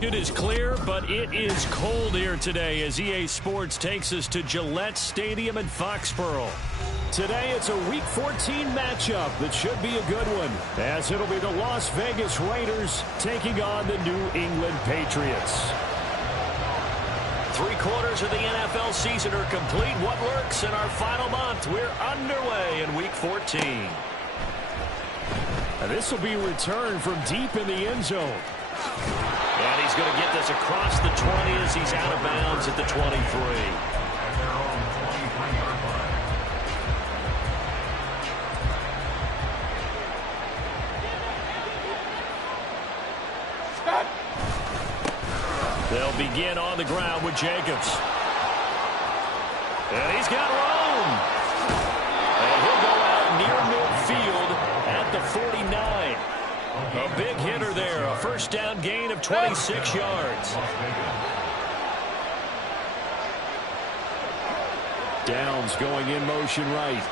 It is clear, but it is cold here today as EA Sports takes us to Gillette Stadium in Foxborough. Today, it's a Week 14 matchup that should be a good one, as it'll be the Las Vegas Raiders taking on the New England Patriots. 3/4 of the NFL season are complete. What lurks in our final month? We're underway in Week 14. And this will be a return from deep in the end zone. And he's going to get this across the 20 as he's out of bounds at the 23. They'll begin on the ground with Jacobs. And he's got room. And he'll go out near midfield at the 49. A big hitter there. A first down gain of 26 yards. Downs going in motion right.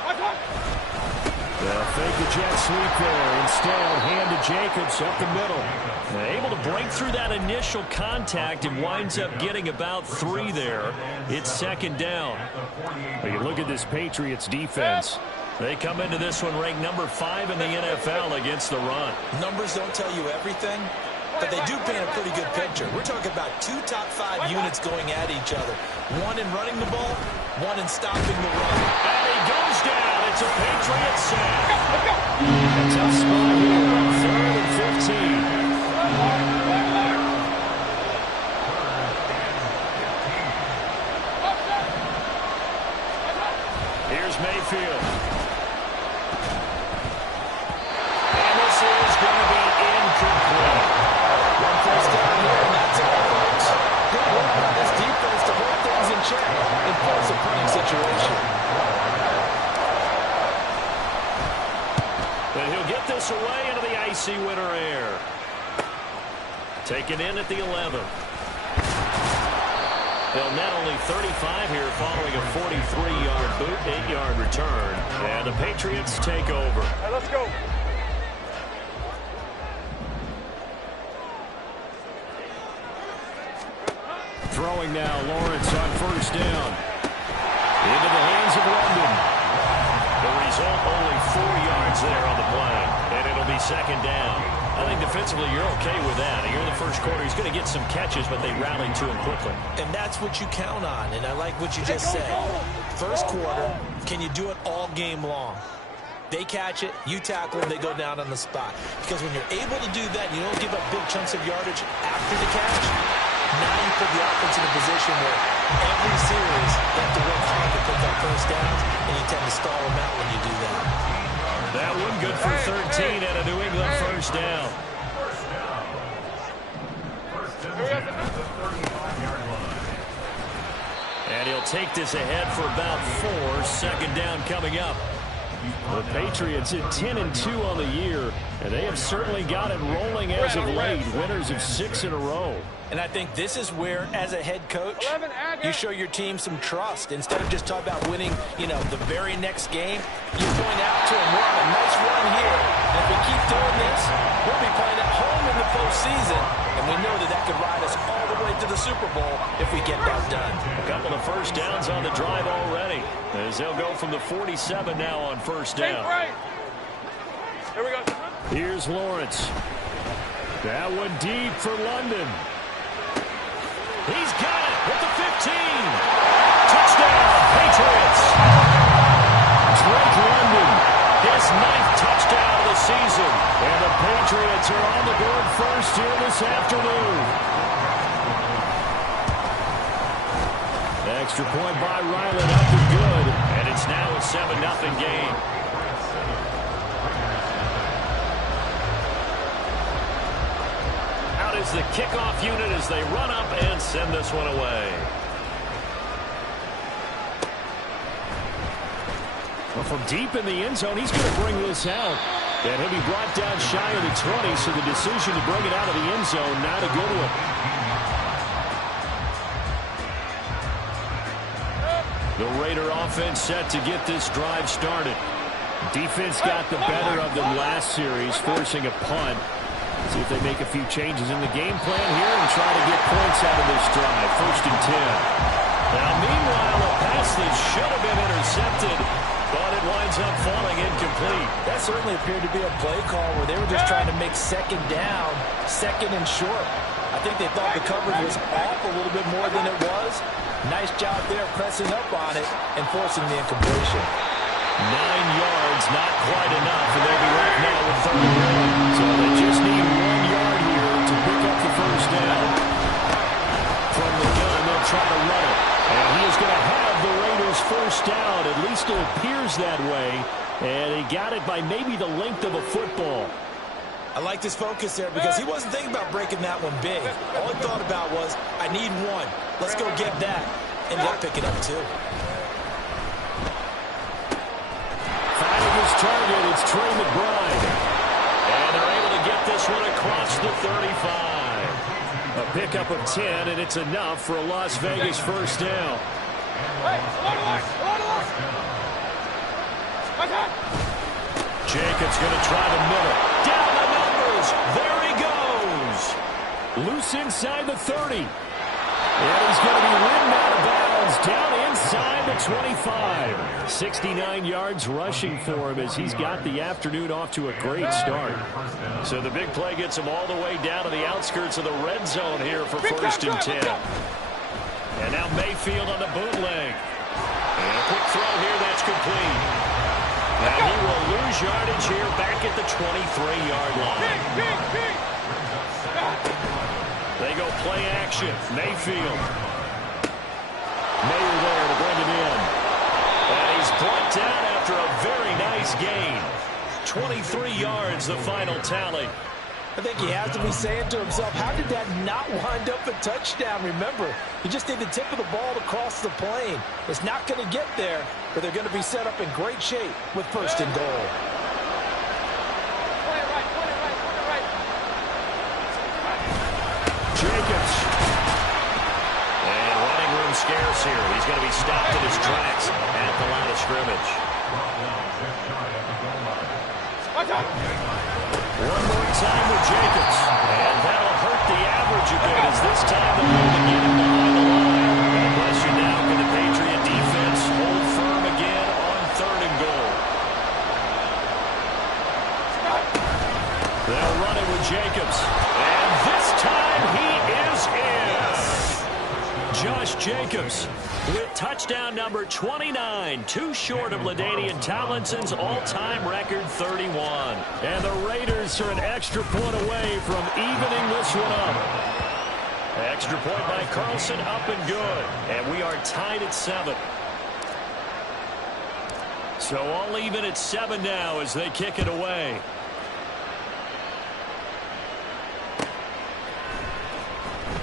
They'll fake the jet sweep there. Instead, hand to Jacobs up the middle. Able to break through that initial contact and winds up getting about 3 there. It's second down. But you look at this Patriots defense. They come into this one ranked number 5 in the NFL against the run. Numbers don't tell you everything, but they do paint a pretty good picture. We're talking about 2 top 5 units going at each other. One in running the ball, one in stopping the run. And he goes down. It's a Patriot sack. A tough spot here on 3rd and 15. Here's Mayfield. And this is going to be incomplete. One first down here, and that's all, folks. Good work by this defense to hold things in check and force a punting situation. And he'll get this away into the icy winter air. Taken in at the 11. They'll net only 35 here following a 43-yard boot, 8-yard return. And the Patriots take over. All right, let's go. Throwing now, Lawrence on first down. Into the hands of London. The result, only 4 yards there on the play. And it'll be second down. I think defensively you're okay with that. Here in the first quarter, he's going to get some catches, but they rallied to him quickly. And that's what you count on, and I like what you just said. First quarter, can you do it all game long? They catch it, you tackle them, they go down on the spot. Because when you're able to do that, you don't give up big chunks of yardage after the catch, now you put the offense in a position where every series you have to work hard to put that first down, and you tend to stall them out when you do that. That one good for 13 at a New England first down. And he'll take this ahead for about 4. Second down coming up. The Patriots at 10-2 on the year, and they have certainly got it rolling as of late. Winners of 6 in a row. And I think this is where, as a head coach, you show your team some trust. Instead of just talking about winning, the very next game, you point out to them, we're on a nice run here. And if we keep doing this, we'll be playing at home in the postseason. And we know that could ride us all the way to the Super Bowl if we get that done. A couple of first downs on the drive already, as they'll go from the 47 now on first down. Here we go. Here's Lawrence. That one deep for London. He's got it with the 15. Touchdown, Patriots. Drake London, his 9th touchdown of the season. And the Patriots are on the board first here this afternoon. Extra point by Ryland up and good. And it's now a 7-0 game. Is the kickoff unit as they run up and send this one away. Well, from deep in the end zone, he's going to bring this out. And he'll be brought down shy of the 20, so the decision to bring it out of the end zone, not a good one. The Raider offense set to get this drive started. Defense got the better of them last series, forcing a punt. See if they make a few changes in the game plan here and try to get points out of this drive. 1st and 10. Now, meanwhile, a pass that should have been intercepted, but it winds up falling incomplete. That certainly appeared to be a play call where they were just trying to make 2nd down, 2nd and short. I think they thought the coverage was off a little bit more than it was. Nice job there pressing up on it and forcing the incompletion. 9 yards, not quite enough, and they'll be left now with 31. So they just need 1 yard here to pick up the 1st down. From the gun, they'll try to run it. And he is going to have the Raiders 1st down. At least it appears that way. And he got it by maybe the length of a football. I like his focus there because he wasn't thinking about breaking that one big. All he thought about was, I need 1. Let's go get that. Ended up picking up 2. Finding his target, it's Trey McBride. And they're able to get this one across the 35. A pickup of 10, and it's enough for a Las Vegas 1st down. Jacobs going to try the middle. Down the numbers. There he goes. Loose inside the 30. And he's going to be ridden out of bounds down inside the 25. 69 yards rushing for him as he's got the afternoon off to a great start. So the big play gets him all the way down to the outskirts of the red zone here for 1st and 10. And now Mayfield on the bootleg. And a quick throw here that's complete. Now he will lose yardage here back at the 23-yard line. They go play action. Mayfield. Mayer there to bring him in. And he's brought down after a very nice gain. 23 yards, the final tally. I think he has to be saying to himself, how did that not wind up a touchdown? Remember, you just need the tip of the ball to cross the plane. It's not going to get there, but they're going to be set up in great shape with 1st and goal. Jacobs. And running room scarce here. He's going to be stopped in his tracks at the line of scrimmage. One more time with Jacobs. And that'll hurt the average a bit as this time they're going to get him behind the line. The question now, can the Patriot defense hold firm again on 3rd and goal? They'll run it with Jacobs. And this time he is in. Josh Jacobs with touchdown number 29, too short of LaDainian Tomlinson's all-time record 31. And the Raiders are an extra point away from evening this one up. Extra point by Carlson, up and good. And we are tied at 7. So all even at 7 now as they kick it away.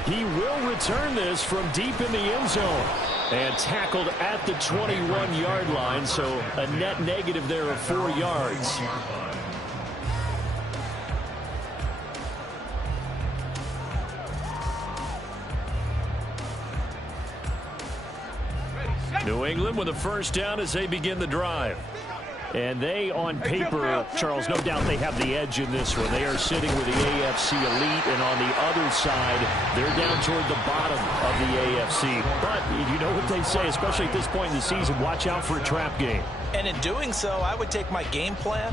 He will return this from deep in the end zone. And tackled at the 21-yard line, so a net negative there of 4 yards. New England with a 1st down as they begin the drive. And they, on paper, Charles, no doubt they have the edge in this one. They are sitting with the AFC elite, and on the other side, they're down toward the bottom of the AFC. But you know what they say, especially at this point in the season, watch out for a trap game. And in doing so, I would take my game plan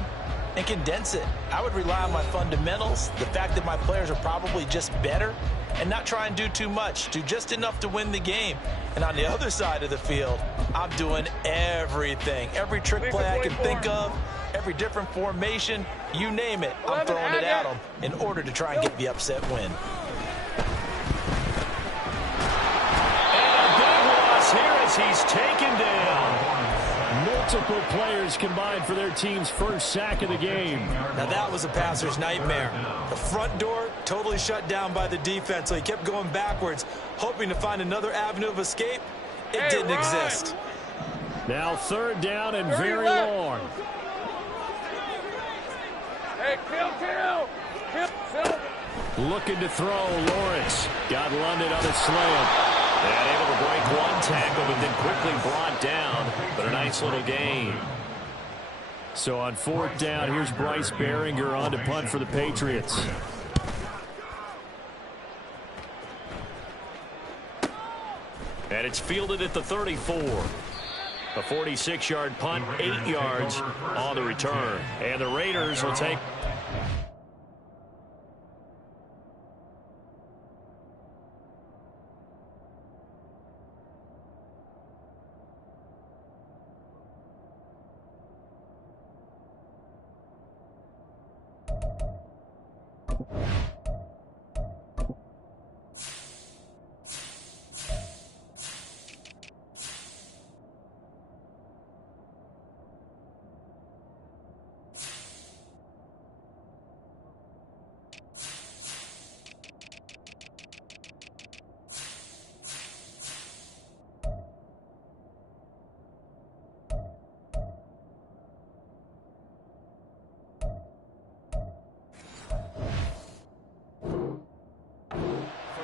and condense it. I would rely on my fundamentals, the fact that my players are probably just better, and not try and do too much, do just enough to win the game. And on the other side of the field, I'm doing everything. Every trick play I can think of, every different formation, you name it, I'm throwing it at them in order to try and get the upset win. And a big loss here as he's taken down. Multiple players combined for their team's first sack of the game. Now that was a passer's nightmare. The front door totally shut down by the defense, so he kept going backwards, hoping to find another avenue of escape. It didn't exist. Now 3rd down and very long. Hey, kill. Looking to throw, Lawrence. Got London on the slam. And able to break one tackle, but then quickly brought down. But a nice little gain. So on 4th down, here's Bryce Behringer on to punt for the Patriots. And it's fielded at the 34. A 46-yard punt, 8 yards on the return. And the Raiders will take...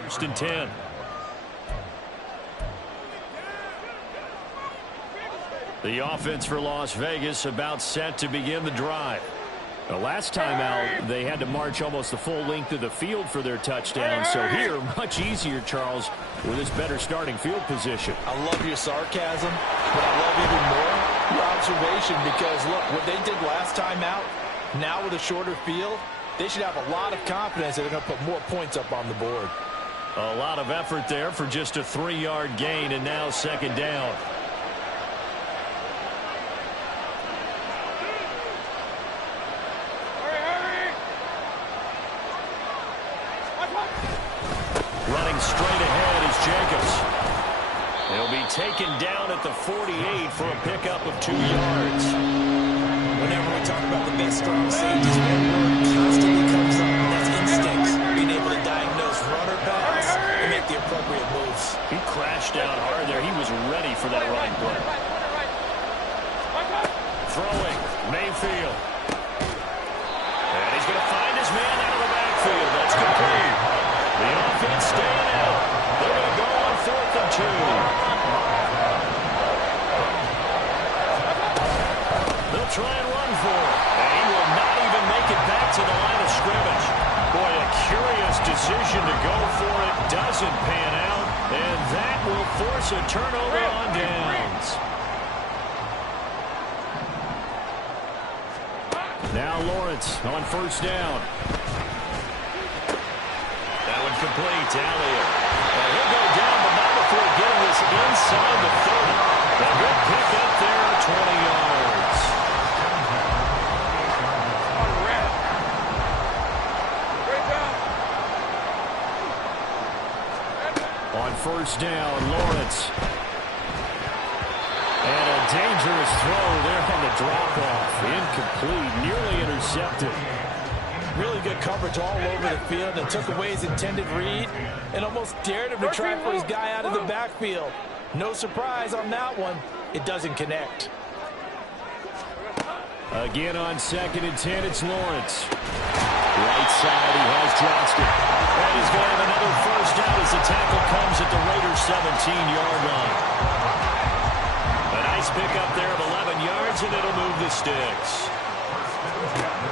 First and 10. The offense for Las Vegas about set to begin the drive. The last time out, they had to march almost the full length of the field for their touchdown. So here, much easier, Charles, with this better starting field position. I love your sarcasm, but I love even more your observation because, look, what they did last time out, now with a shorter field, they should have a lot of confidence that they're going to put more points up on the board. A lot of effort there for just a 3-yard gain, and now second down. Running straight ahead is Jacobs. He'll be taken down at the 48 for a pickup of 2 yards. Whenever we talk about the best strong safeties, one word constantly comes up, and that's instincts. Being able to diagnose run or pass and make the appropriate moves. He crashed down hard there. He was ready for that running play. Throwing, Mayfield. And he's going to find his man out of the backfield. That's complete. The offense staying out. They're going to go on 4th and 2. They'll try and run for it. And he will not even make it back to the line of scrimmage. Boy, a curious decision to go for it. Doesn't pan out. And that will force a turnover on downs. Now Lawrence on first down. That one complete. Elliott. He'll go down, but not before getting this inside the 30. A good pick up there, 20 yards. On first down, Lawrence. And a dangerous throw there on the drop-off. Incomplete, nearly intercepted. Really good coverage all over the field and took away his intended read and almost dared him to try and put his guy out of the backfield. No surprise on that one. It doesn't connect. Again on 2nd and 10, it's Lawrence. Right side, he has Johnston. And he's going to have another first down as the tackle comes at the Raiders' 17-yard line. A nice pickup there of 11 yards, and it'll move the sticks.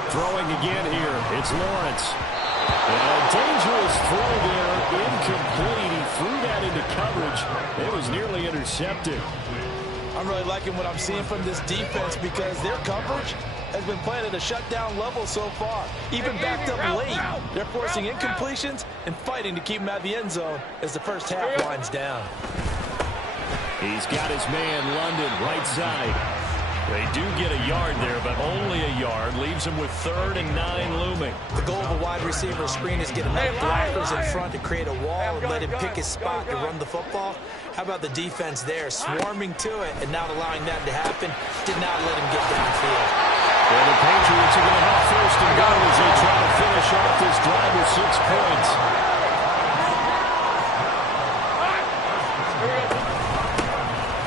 Throwing again here, it's Lawrence. And a dangerous throw there, incomplete. He threw that into coverage. It was nearly intercepted. I'm really liking what I'm seeing from this defense because their coverage has been playing at a shutdown level so far. Even backed up late, they're forcing incompletions and fighting to keep them out of the end zone as the first half winds down. He's got his man, London, right side. They do get a yard there, but only a yard. Leaves him with 3rd and 9 looming. The goal of a wide receiver screen is get enough blockers in front to create a wall and let him pick his spot to run the football. How about the defense there, swarming to it and not allowing that to happen? Did not let him get downfield. Well, the Patriots are going to have 1st and goal as they try to finish off this drive with 6 points.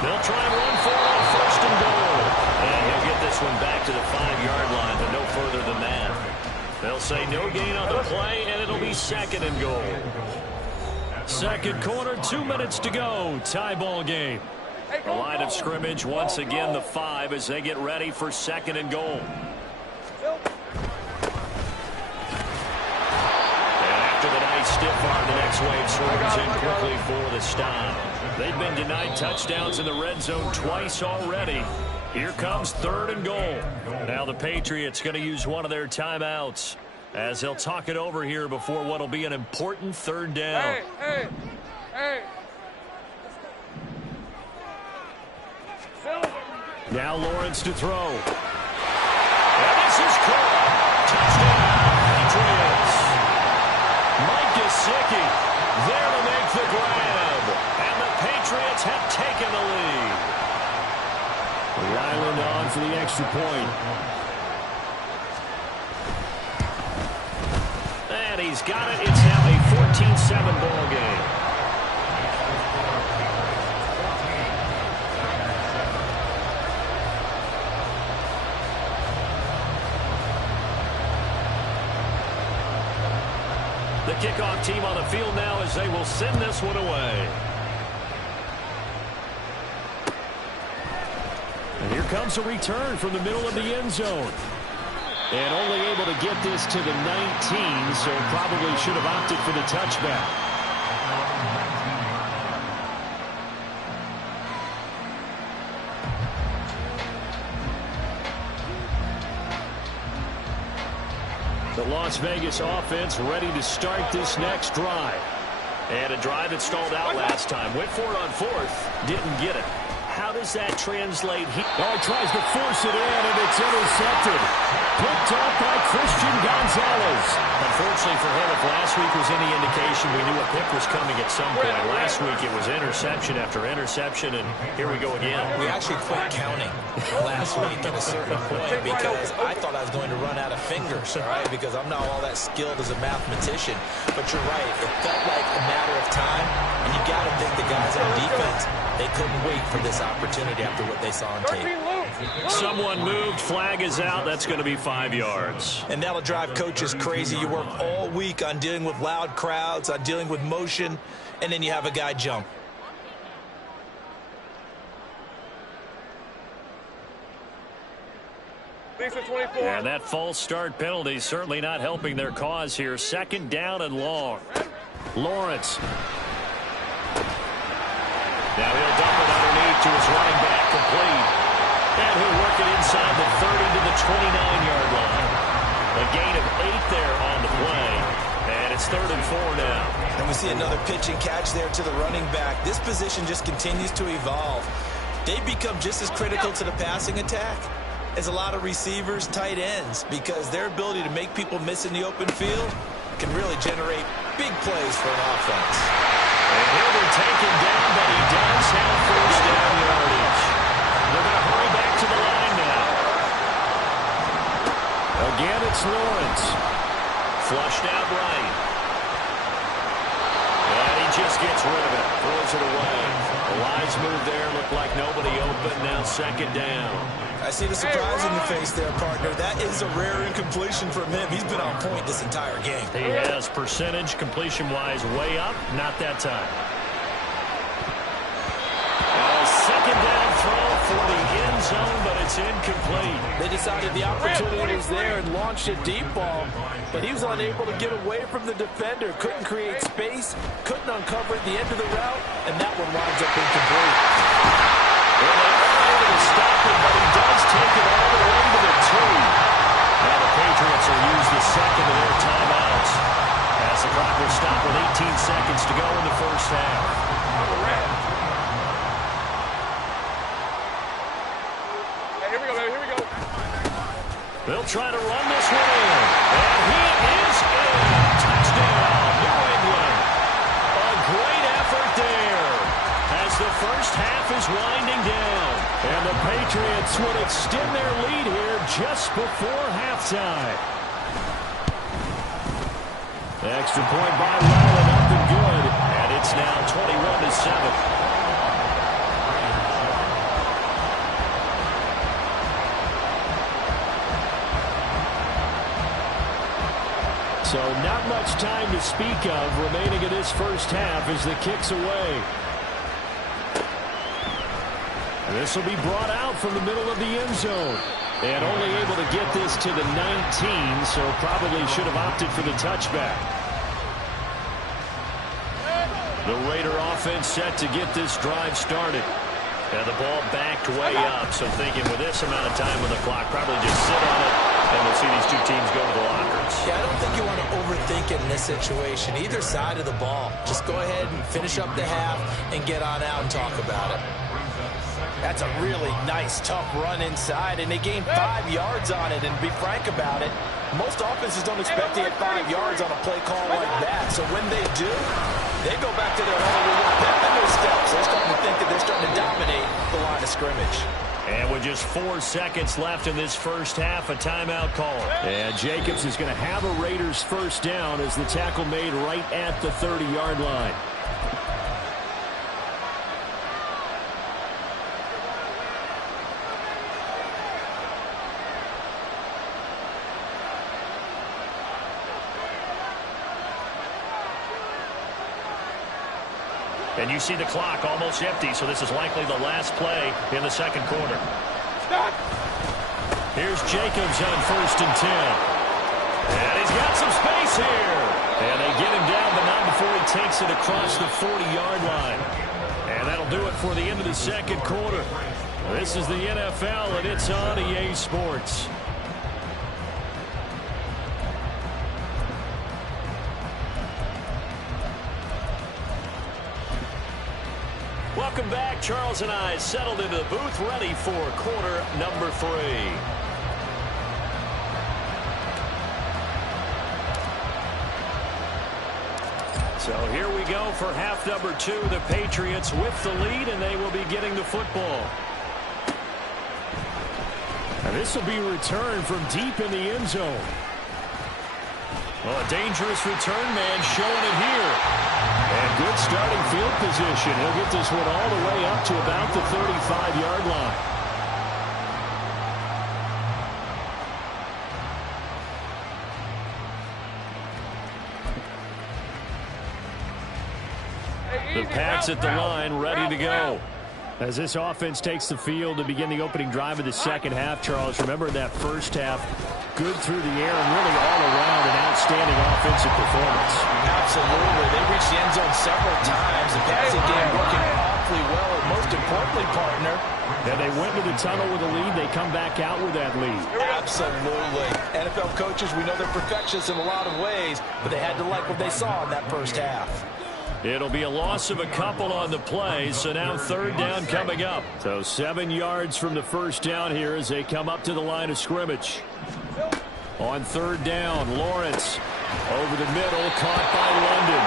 They'll try and run for it on 1st and goal. And he'll get this one back to the 5-yard line, but no further than that. They'll say no gain on the play, and it'll be 2nd and goal. Second quarter, 2 minutes to go. Tie ball game. The line of scrimmage, once again, the 5 as they get ready for 2nd and goal. And after the nice stiff arm. The next wave swarms in quickly for the stop. They've been denied touchdowns in the red zone twice already. Here comes 3rd and goal. Now the Patriots going to use one of their timeouts as they'll talk it over here before what will be an important 3rd down. Hey. Now Lawrence to throw. And this is caught. Touchdown, Patriots. Mike Gesicki there to make the grab. And the Patriots have taken the lead. Ryland on for the extra point. And he's got it. It's now a 14-7 ball game. The kickoff team on the field now as they will send this one away. And here comes a return from the middle of the end zone. And only able to get this to the 19, so probably should have opted for the touchback. The Las Vegas offense ready to start this next drive. And a drive that stalled out last time. Went for it on 4th. Didn't get it. How does that translate? He tries to force it in, and it's intercepted. Picked up by Christian Gonzalez. Unfortunately for him, if last week was any indication, we knew a pick was coming at some point. Last week it was interception after interception, and here we go again. We actually quit counting last week at a certain point because I thought I was going to run out of fingers, all right, because I'm not all that skilled as a mathematician. But you're right. It felt like a matter of time, and you got to think the guys on defense, they couldn't wait for this opportunity after what they saw on tape. Someone moved. Flag is out. That's going to be 5 yards. And that'll drive coaches crazy. You work all week on dealing with loud crowds, on dealing with motion, and then you have a guy jump. And that false start penalty is certainly not helping their cause here. 2nd down and long. Lawrence. Now he'll dump it underneath to his running back, complete. And he'll work it inside the 30 to the 29-yard line. A gain of 8 there on the play. And it's 3rd and 4 now. And we see another pitch and catch there to the running back. This position just continues to evolve. They become just as critical to the passing attack as a lot of receivers, tight ends, because their ability to make people miss in the open field can really generate big plays for an offense. And he'll be taken down, but he does have 1st down yardage. They're going to hurry back to the line now. Again, it's Lawrence. Flushed out right. And he just gets rid of it. Throws it away. A wise move there. Looked like nobody open. Now 2nd down. I see the surprise in your face there, partner. That is a rare incompletion from him. He's been on point this entire game. He has percentage completion-wise way up. Not that time. A 2nd down throw for the end zone, but it's incomplete. They decided the opportunity was there and launched a deep ball, but he was unable to get away from the defender. Couldn't create space, couldn't uncover the end of the route, and that one winds up incomplete. Well, they are able to stop it, but he does take it all the way to the 2. Now the Patriots will use the 2nd of their timeouts as the clock will stop with 18 seconds to go in the 1st half. Here we go. They'll try to run this one in, and he is in. Touchdown, New England. A great effort there as the 1st half is winding down. And the Patriots would extend their lead here just before halftime. The extra point by Ryland up and good. And it's now 21-7. So not much time to speak of remaining in this 1st half as the kick's away. This will be brought out from the middle of the end zone. And only able to get this to the 19, so probably should have opted for the touchback. The Raider offense set to get this drive started. And the ball backed way up, so thinking with this amount of time on the clock, probably just sit on it, and we'll see these two teams go to the lockers. Yeah, I don't think you want to overthink it in this situation. Either side of the ball. Just go ahead and finish up the half and get on out and talk about it. That's a really nice, tough run inside, and they gained 5 yards on it. And to be frank about it, most offenses don't expect to get 5 yards on a play call like that. So when they do, they go back to their hole with a pep in their steps. They're starting to think that they're starting to dominate the line of scrimmage. And with just 4 seconds left in this first half, a timeout call. And Jacobs is going to have a Raiders first down as the tackle made right at the 30-yard line. And you see the clock almost empty, so this is likely the last play in the second quarter. Here's Jacobs on 1st and 10. And he's got some space here. And they get him down, but not before he takes it across the 40-yard line. And that'll do it for the end of the second quarter. This is the NFL, and it's on EA Sports. Welcome back. Charles and I settled into the booth, ready for quarter number 3. So here we go for half number 2. The Patriots with the lead, and they will be getting the football. And this will be returned from deep in the end zone. Well, a dangerous return man showing it here. And good starting field position. He'll get this one all the way up to about the 35-yard line. The Pats at the line, ready to go. As this offense takes the field to begin the opening drive of the second half, Charles, remember that first half, good through the air and really all around an outstanding offensive performance. Absolutely. They reached the end zone several times. The passing game working awfully well, and most importantly, partner. And they went to the tunnel with a lead. They come back out with that lead. Absolutely. NFL coaches, we know they're perfectionists in a lot of ways, but they had to like what they saw in that first half. It'll be a loss of a couple on the play, so now 3rd down coming up. So 7 yards from the first down here as they come up to the line of scrimmage. On 3rd down, Lawrence over the middle, caught by London.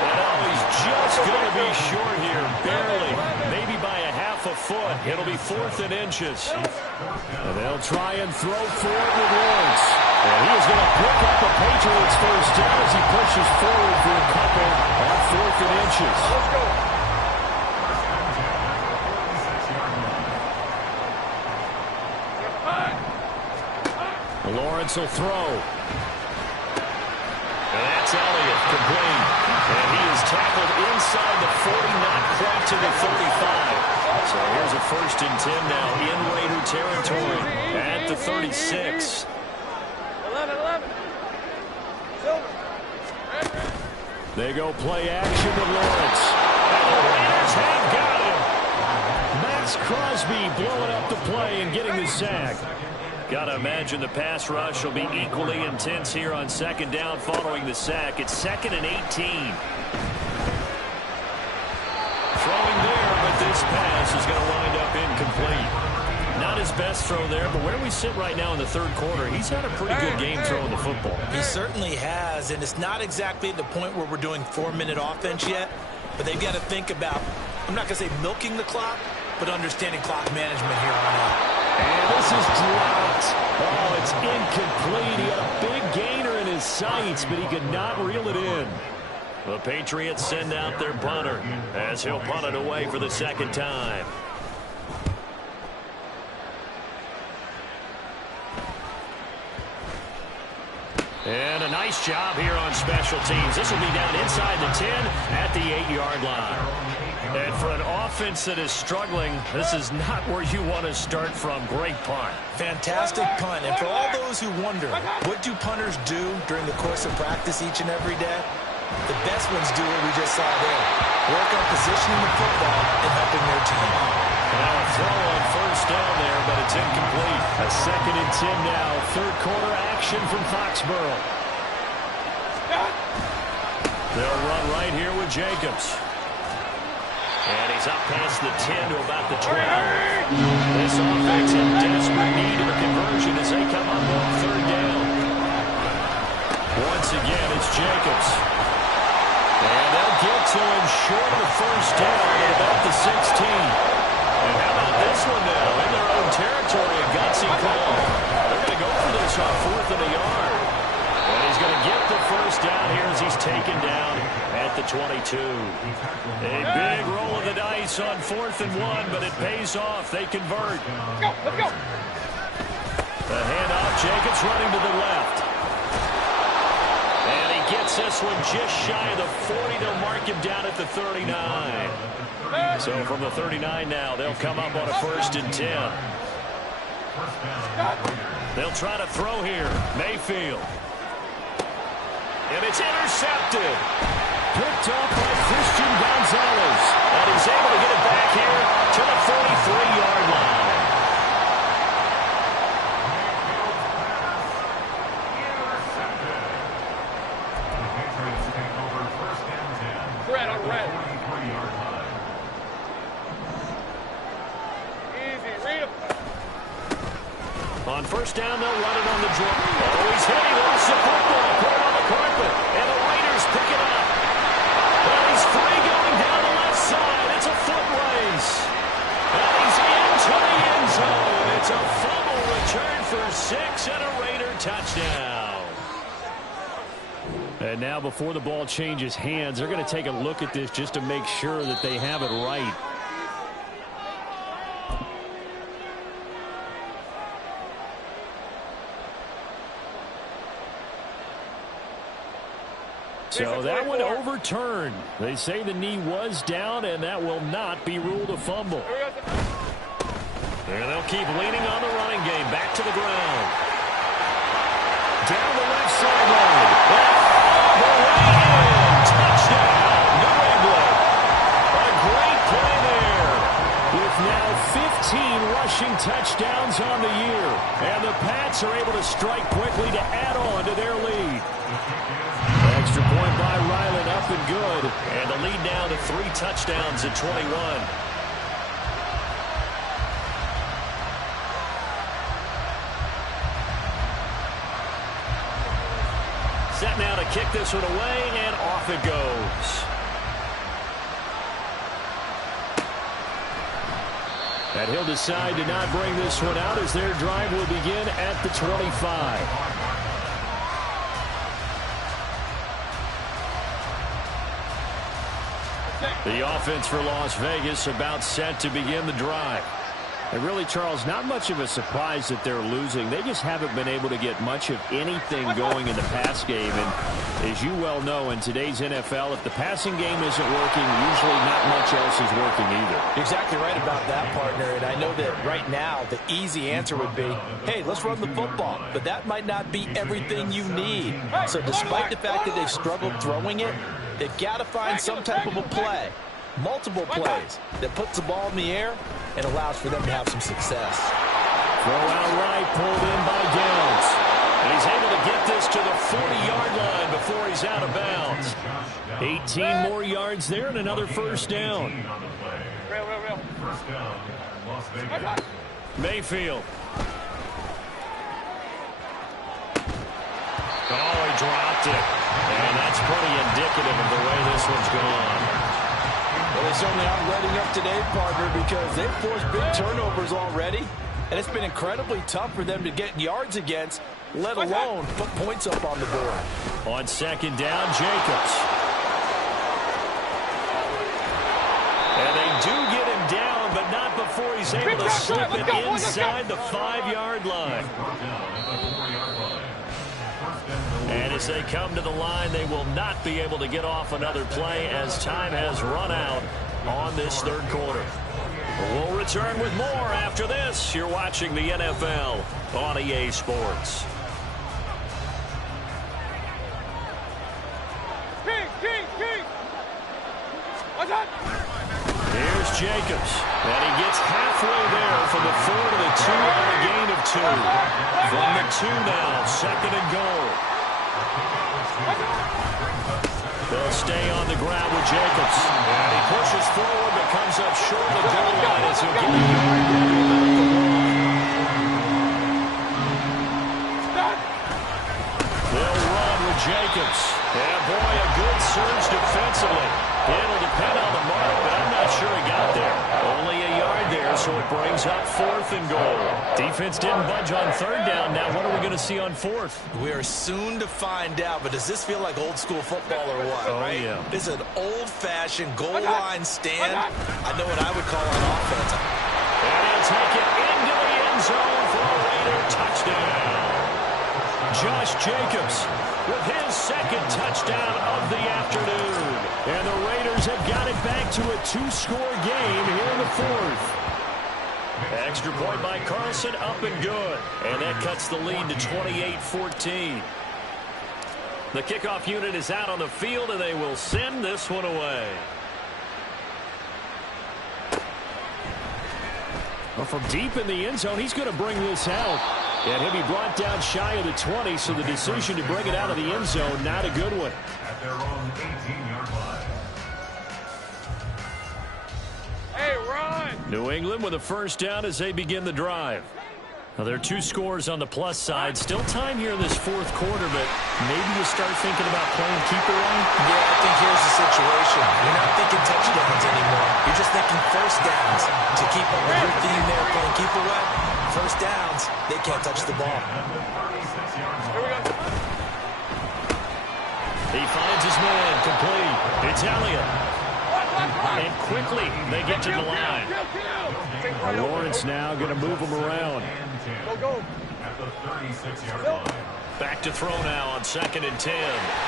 And oh, he's just going to be short here, barely, maybe by a half a foot. It'll be 4th and inches. And they'll try and throw for it with Lawrence. And he is going to pick up the Patriots first down as he pushes forward for a couple on 4th and inches. Let's go. Lawrence will throw. And that's Elliott, complete. And he is tackled inside the 40, not quite to the 35. So here's a 1st and 10 now in Raider territory at the 36. 11. They go play action with Lawrence. And the Raiders have got him. Max Crosby blowing up the play and getting the sack. Got to imagine the pass rush will be equally intense here on 2nd down following the sack. It's 2nd and 18. Throwing there, but this pass is going to wind up incomplete. Not his best throw there, but where we sit right now in the 3rd quarter, he's had a pretty good game throwing the football. He certainly has, and it's not exactly at the point where we're doing 4-minute offense yet, but they've got to think about, I'm not going to say milking the clock, but understanding clock management here on out. And this is dropped. Oh, it's incomplete. He had a big gainer in his sights, but he could not reel it in. The Patriots send out their punter as he'll punt it away for the 2nd time. And a nice job here on special teams. This will be down inside the 10 at the 8-yard line. And for an offense that is struggling, this is not where you want to start from. Great punt. Fantastic punt. And for all those who wonder, what do punters do during the course of practice each and every day? The best ones do what we just saw there. Work on positioning the football and helping their team. Now a throw on first down there, but it's incomplete. A 2nd and 10 now. Third quarter action from Foxborough. They'll run right here with Jacobs. And he's up past the 10 to about the 12. This offense in desperate need of a conversion as they come up on 3rd down. Once again, it's Jacobs. And they'll get to him short of the first down at about the 16. And how about this one now? In their own territory, a gutsy call. They're going to go for this on 4th and a yard. And he's going to get the first down here as he's taken down at the 22. A big roll of the dice on 4th and 1, but it pays off. They convert. Let's go. The handoff, Jacobs running to the left. And he gets this one just shy of the 40. They'll mark him down at the 39. So from the 39 now, they'll come up on a 1st and 10. They'll try to throw here. Mayfield. And it's intercepted. Picked up by Christian Gonzalez. And he's able to get it back here to the 43-yard line. Red on red. Easy, read him. On first down, they'll run it on the draw. Oh, he's hit. He lost the football. Put it on the carpet. And the Raiders pick it up. Well, he's free going down the left side. It's a foot race. And he's into the end zone. It's a fumble return for 6 and a Raider touchdown. And now before the ball changes hands, they're going to take a look at this just to make sure that they have it right. So that one overturned. They say the knee was down, and that will not be ruled a fumble. And they'll keep leaning on the running game. Back to the ground. Down the left sideline. Touchdown, New England. A great play there. With now 15 rushing touchdowns on the year. And the Pats are able to strike quickly to add on to their lead. Extra point by Ryland, up and good. And the lead down to 3 touchdowns at 21. Set now to kick this one away, and off it goes. And he'll decide to not bring this one out as their drive will begin at the 25. The offense for Las Vegas about set to begin the drive. And really, Charles, not much of a surprise that they're losing. They just haven't been able to get much of anything going in the pass game. And as you well know, in today's NFL, if the passing game isn't working, usually not much else is working either. Exactly right about that, partner. And I know that right now the easy answer would be, hey, let's run the football. But that might not be everything you need. So despite the fact that they've struggled throwing it, they've got to find some type of a play, multiple plays, that puts the ball in the air and allows for them to have some success. Throw out right, pulled in by Downs. And he's able to get this to the 40-yard line before he's out of bounds. 18 more yards there and another first down. Real. Mayfield. Oh, he dropped it. And that's pretty indicative of the way this one's gone. Well, they certainly aren't letting up today, partner, because they've forced big turnovers already, and it's been incredibly tough for them to get yards against, let alone put points up on the board. On second down, Jacobs. And they do get him down, but not before he's able to slip it inside the 5-yard line. And as they come to the line, they will not be able to get off another play as time has run out on this third quarter. We'll return with more after this. You're watching the NFL on EA Sports. King. Here's Jacobs. And he gets halfway there from the 4 to the 2 on a gain of 2. From the 2 now, 2nd and goal. They'll stay on the ground with Jacobs. And he pushes forward but comes up short of the goal line as he'll get a yard. They'll run with Jacobs. And boy, a good surge defensively. It'll depend on the mark, but I'm not sure he got there. Only a yard there, so it brings up 4th and goal. Defense didn't budge on 3rd down. Now what are we going to see on 4th? We are soon to find out, but does this feel like old school football or what? Oh, right? yeah. This is an old-fashioned goal line stand. I know what I would call on offense. And he'll take it into the end zone for a Raider touchdown. Josh Jacobs with his 2nd touchdown of the afternoon. And the Raiders have got it back to a 2-score game here in the 4th. Extra point by Carlson, up and good. And that cuts the lead to 28-14. The kickoff unit is out on the field, and they will send this one away. Well, from deep in the end zone, he's going to bring this out. And he'll be brought down shy of the 20, so the decision to bring it out of the end zone, not a good one. At their own 18-yard line. Hey, run! New England with a 1st down as they begin the drive. Now, there are 2 scores on the plus side. Still time here in this 4th quarter, but maybe you start thinking about playing keeper line? Yeah, I think here's the situation. You're not thinking touchdowns anymore. You're just thinking 1st downs. To keep up with your theme there, playing keeper way, 1st downs, they can't touch the ball. Here we go. He finds his man, complete. It's Elliott. And quickly, they get to the line. Lawrence now going to move him around. Go. At the 36-yard line. Back to throw now on 2nd and 10.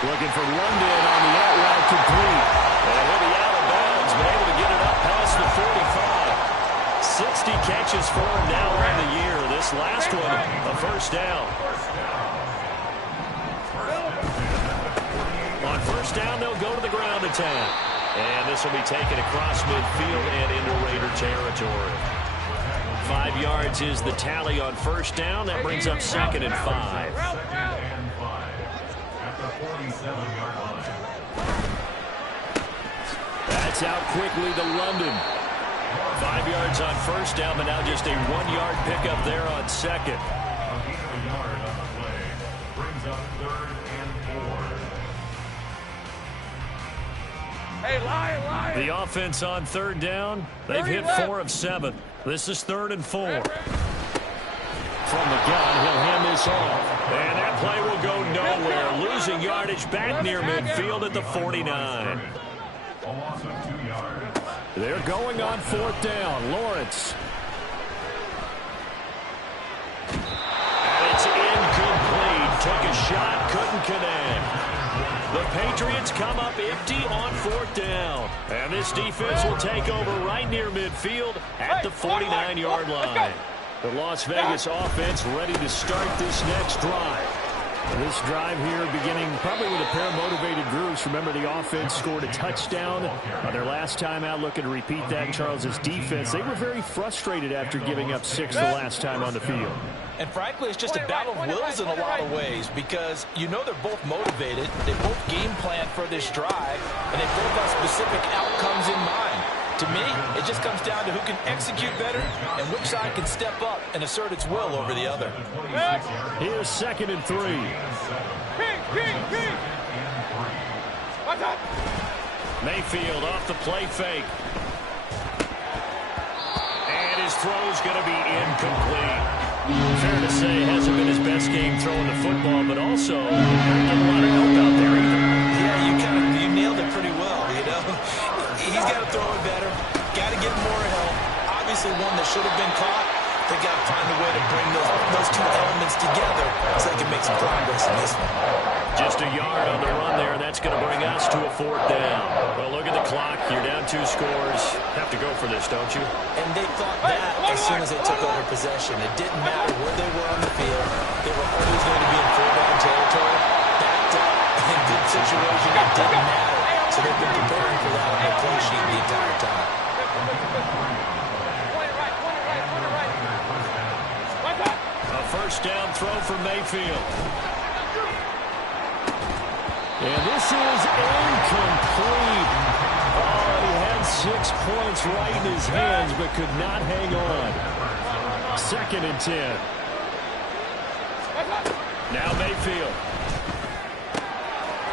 Looking for London on the out route, complete. And he'll be out of bounds, but able to get it up past the 45. 60 catches for him now on the year. This last one, a 1st down. On 1st down, they'll go to the ground attack. And this will be taken across midfield and into Raider territory. 5 yards is the tally on 1st down. That brings up 2nd and 5. At the 47-yard line. That's out quickly to London. 5 yards on 1st down, but now just a 1-yard pickup there on 2nd. A gain of a yard on the play. Brings up 3rd and 4. Hey, Lion. The offense on 3rd down. They've hit 4 of 7. This is 3rd and 4. From the gun, he'll hand this off. And that play will go nowhere. Losing yardage back near midfield at the 49. A loss of 2 yards. They're going on 4th down. Lawrence. And it's incomplete. Took a shot, couldn't connect. The Patriots come up empty on 4th down. And this defense will take over right near midfield at the 49-yard line. The Las Vegas offense ready to start this next drive. This drive here beginning probably with a pair of motivated groups. Remember, the offense scored a touchdown on their last time out. Looking to repeat that. Charles's defense, they were very frustrated after giving up 6 the last time on the field. And frankly, it's just a battle of wills in a lot of ways because you know they're both motivated. They both game plan for this drive, and they both have specific outcomes in mind. To me, it just comes down to who can execute better and which side can step up and assert its will over the other. Here's 2nd and 3. King. What's up? Mayfield off the play fake. And his throw's going to be incomplete. Fair to say, hasn't been his best game throwing the football, but also not getting a lot of help out there either. Yeah, you nailed it pretty well, you know. He's got to throw it better. Got to get more help. Obviously one that should have been caught. They got to find a way to bring those 2 elements together so they can make some progress in this one. Just a yard on the run there. That's going to bring us to a 4th down. Well, look at the clock. You're down 2 scores. Have to go for this, don't you? And they thought that as soon as they took over possession. It didn't matter where they were on the field. They were always going to be in 4-down territory. Backed up in good situation. It didn't matter. So they've been preparing for that on their play sheet the down throw for Mayfield. And this is incomplete. Oh, he had 6 points right in his hands, but could not hang on. 2nd and 10. Now Mayfield.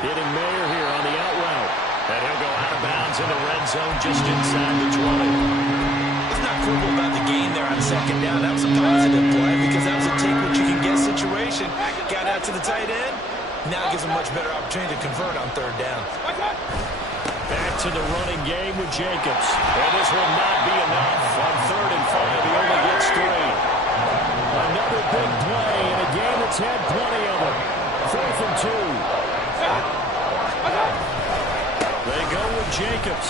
Hitting Mayer here on the out route. And he'll go out of bounds in the red zone just inside the 20. Let's not quibble about the gain there on 2nd down. That was a positive play because that was a take-what-you-can-get situation. Got out to the tight end. Now it gives him a much better opportunity to convert on 3rd down. Back to the running game with Jacobs. And this will not be enough. On 3rd and 5, he only gets 3. Another big play in a game that's had plenty of them. 4th and 2. They go with Jacobs.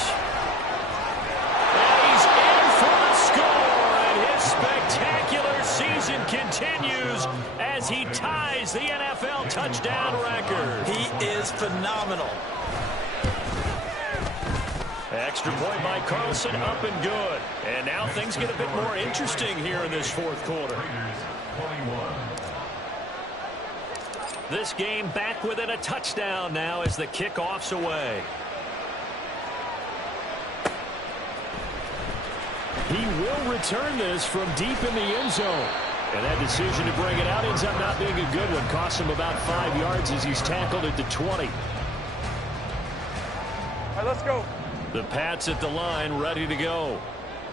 And he's in for the score. And his spectacular season continues as he ties the NFL touchdown record. He is phenomenal. Extra point by Carlson, up and good. And now things get a bit more interesting here in this 4th quarter. This game back within a touchdown now as the kickoff's away. He will return this from deep in the end zone. And that decision to bring it out ends up not being a good one. Costs him about 5 yards as he's tackled at the 20. All right, let's go. The Pats at the line, ready to go.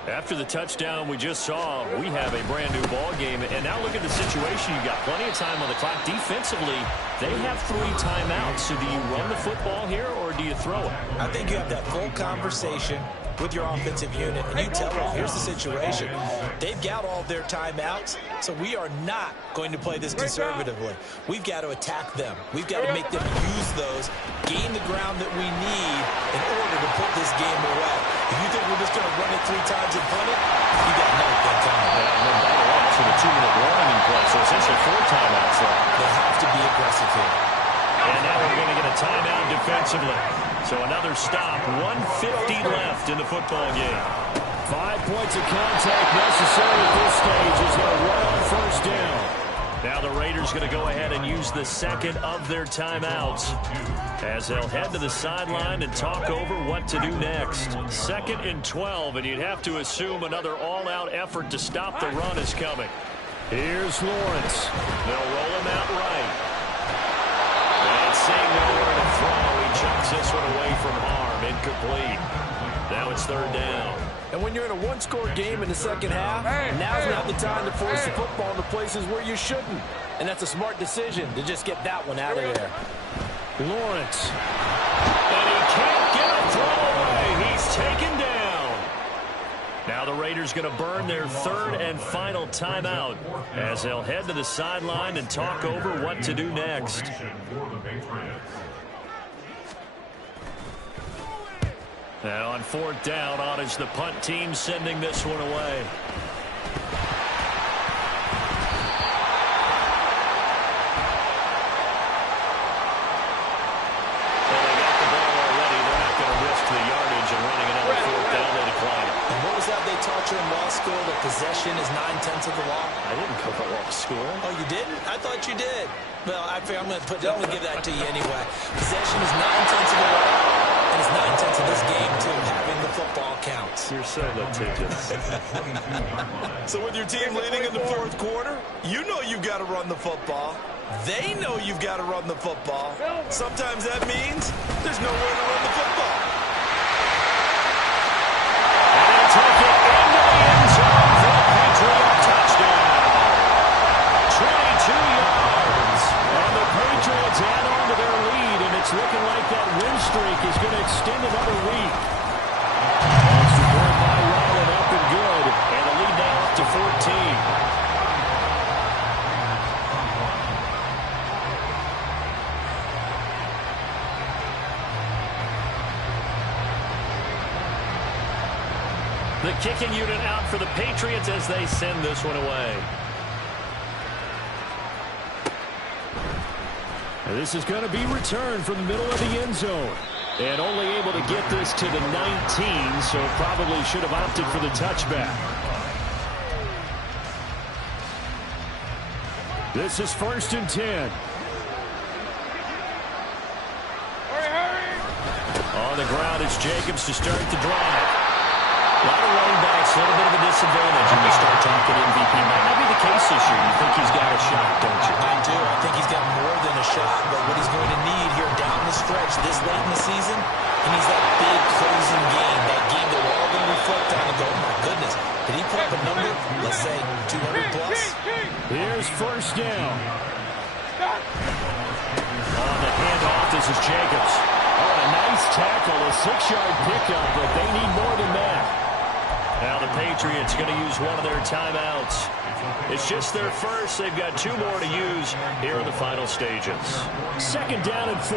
After the touchdown we just saw, we have a brand new ball game. And now look at the situation. You've got plenty of time on the clock. Defensively, they have 3 timeouts. So do you run the football here or do you throw it? I think you have that full conversation with your offensive unit, and you tell them, here's the situation. They've got all their timeouts, so we are not going to play this conservatively. We've got to attack them. We've got to make them use those, gain the ground that we need in order to put this game away. If you think we're just going to run it 3 times and punt it, you got another thing coming. And then battle up to the 2-minute warning in play, so essentially 4 timeouts left. They have to be aggressive here. And now we're going to get a timeout defensively. So another stop, 1:50 left in the football game. 5 points of contact necessary at this stage. He's going to run on 1st down. Now the Raiders going to go ahead and use the 2nd of their timeouts as they'll head to the sideline and talk over what to do next. 2nd and 12, and you'd have to assume another all-out effort to stop the run is coming. Here's Lawrence. They'll roll him out right. And seeing nowhere to throw, he chucks this one away from harm. Incomplete. Now it's 3rd down. And when you're in a 1-score game in the 2nd half, now's not the time to force the football into places where you shouldn't. And that's a smart decision to just get that one out of there. Lawrence. And he can't get a throw away. He's taken down. Now the Raiders going to burn their 3rd and final timeout as they'll head to the sideline and talk over what to do next. Now on 4th down, on is the punt team sending this one away. Well, they got the ball already. They're not going to risk the yardage and running another 4th down. They decline it. And what was that they taught you in law school, that possession is 9/10 of the law? I didn't go to law school. Oh, you didn't? I thought you did. Well, I'm going to give that to you anyway. Possession is 9/10 of the law. And it's 9/10 of this game, too. Having the football counts. You're so litigious. So with your team leading in the 4th quarter, you know you've got to run the football. They know you've got to run the football. Sometimes that means there's nowhere to run the football. And they take it into the end zone for a Patriot touchdown. 22 yards. And the Patriots add on to their lead, and it's looking like that win streak is going to extend another week. Extra point by Rowland, up and good. And the lead now up to 14. The kicking unit out for the Patriots as they send this one away. And this is going to be returned from the middle of the end zone. And only able to get this to the 19, so probably should have opted for the touchback. This is 1st and 10. On the ground, it's Jacobs to start the drive. A lot of running backs, a little bit of a disadvantage when you start talking MVP. Might not be the case this year. You think he's got a shot, don't you? I do. I think he's got more than a shot, but what he's going to need here down the stretch this late in the season, he needs that big closing game, that game that we're all going to reflect on and go, oh my goodness, did he put up a number, let's say 200 plus? Here's 1st down. On the handoff, this is Jacobs. Oh, a nice tackle, a 6-yard pickup, but they need more than that. Now the Patriots going to use one of their timeouts. It's just their first. They've got 2 more to use here in the final stages. 2nd down and 4.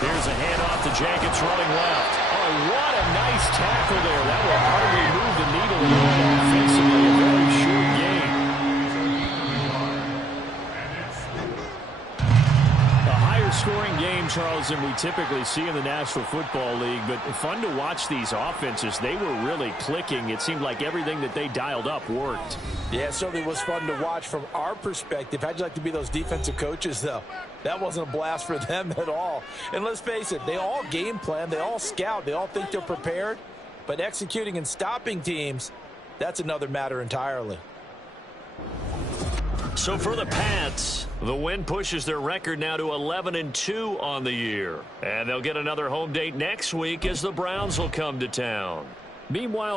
Here's a handoff to Jacobs running left. Oh, what a nice tackle there. That will hardly move the needle at all offensively. A very short game. A higher scoring game, Charles, than we typically see in the National Football League. But fun to watch these offenses. They were really clicking. It seemed like everything that they dialed up worked. Yeah, it certainly was fun to watch from our perspective. How'd you like to be those defensive coaches, though? That wasn't a blast for them at all. And let's face it, they all game plan, they all scout, they all think they're prepared. But executing and stopping teams, that's another matter entirely. So for the Pats, the win pushes their record now to 11-2 on the year. And they'll get another home date next week as the Browns will come to town. Meanwhile,